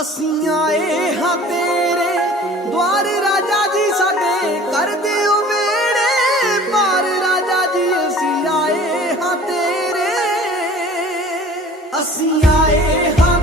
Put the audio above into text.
ਅਸੀਂ ਆਏ ਹਾਂ ਤੇਰੇ ਦਵਾਰ ਰਾਜਾ ਜੀ ਸਾਡੇ ਕਰਦੇ ਹੋ ਵੇੜੇ ਪਾਰ ਰਾਜਾ ਜੀ ਅਸੀਂ ਆਏ ਹਾਂ ਤੇਰੇ ਅਸੀਂ ਆਏ ਹਾਂ